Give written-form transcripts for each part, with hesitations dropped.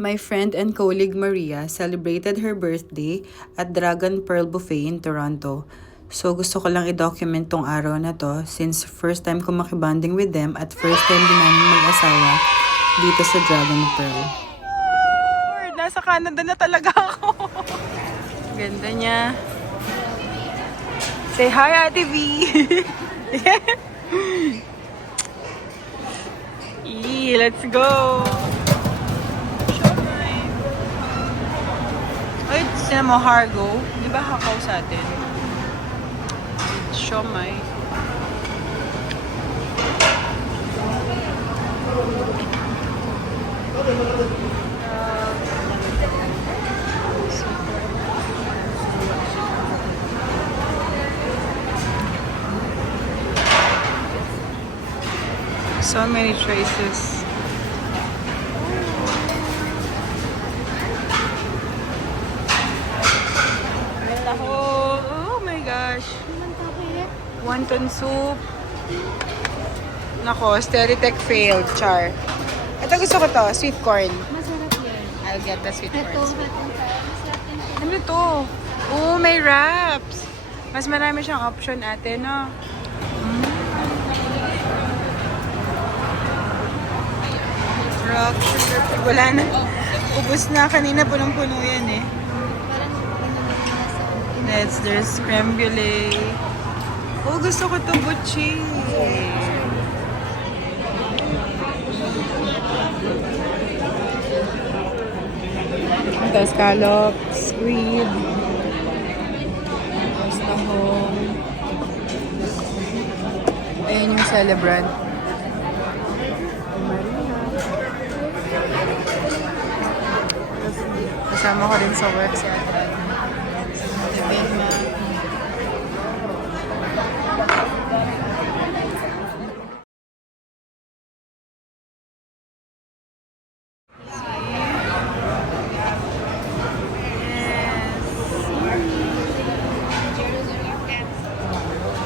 My friend and colleague Maria celebrated her birthday at Dragon Pearl Buffet in Toronto. So gusto ko lang i-document tong araw na to since first time ko makibanding with them at first time din namin mag-asawa dito sa Dragon Pearl. Lord, nasa Canada na talaga ako. Ganda niya. Say hi, Ate V! Let's go! Ay, sila mo Hargo. Di ba hakaw sa atin? Siomay. So many choices. Oh my gosh. Wonton soup. Nako, Steritech failed, char. Ito gusto ko to, sweet corn. Masarap yan. I'll get the sweet corn. Ito, masarap yan. Ano to? Oh, may wraps. Mas marami siyang option ate, no? Rock, sugar free. Wala na. Ubus na. Kanina punong-puno yan eh. There's creme brulee. Oh, gusto ko to buchi. Ito, scallop, squid. Basta home. Ayan yung celebrant. Kasama ko rin sa work si Adran. Benma.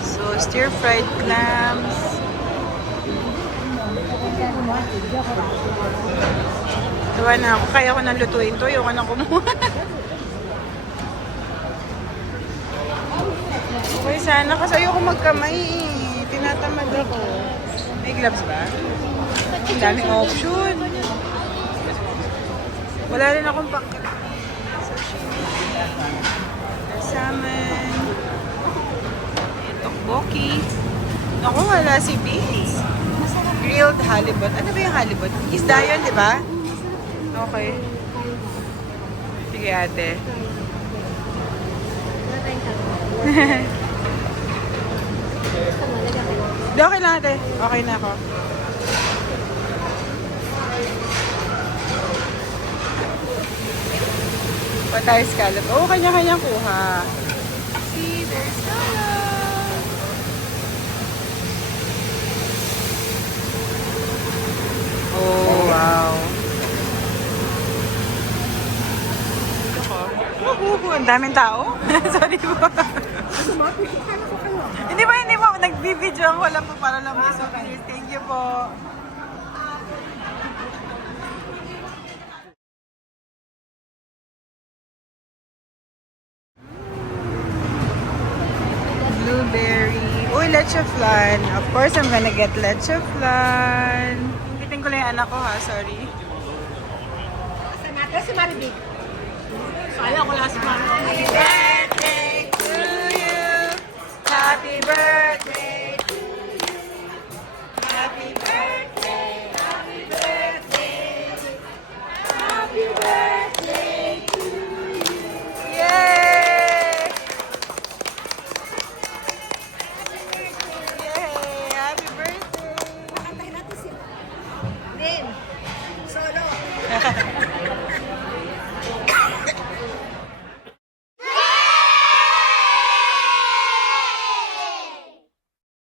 So, stir-fried clams. Tuwa na ako. Kaya ko nang lutuin to. Ayoko na kumuha. Okay, sana. Kasi ayoko magkamay. Tinatamad ako. May gloves ba? Ang daming option. Wala rin akong sashimi. Salmon. Tteokbokki. Ako, wala si Beans. Grilled halibut. Ano ba yung halibut? Isda yun, di ba? Okay. Sige, ate. Di, okay lang, ate. Okay na ako. Pa tayo scallop. Oo, kanya-kanya kuha. See, there's scallop. Oh, wow. Ang daming tao. Sorry po. Hindi po. Nagbibidyo ko lang po para lang may souvenirs. Thank you po. Blueberry. Uy, leche flan. Of course, I'm gonna get leche flan. Bitin ko lang yung anak ko ha. Sorry. Asa natin si Maribig. Sayang ko lang si Maribig. Happy birthday to you. Happy birthday.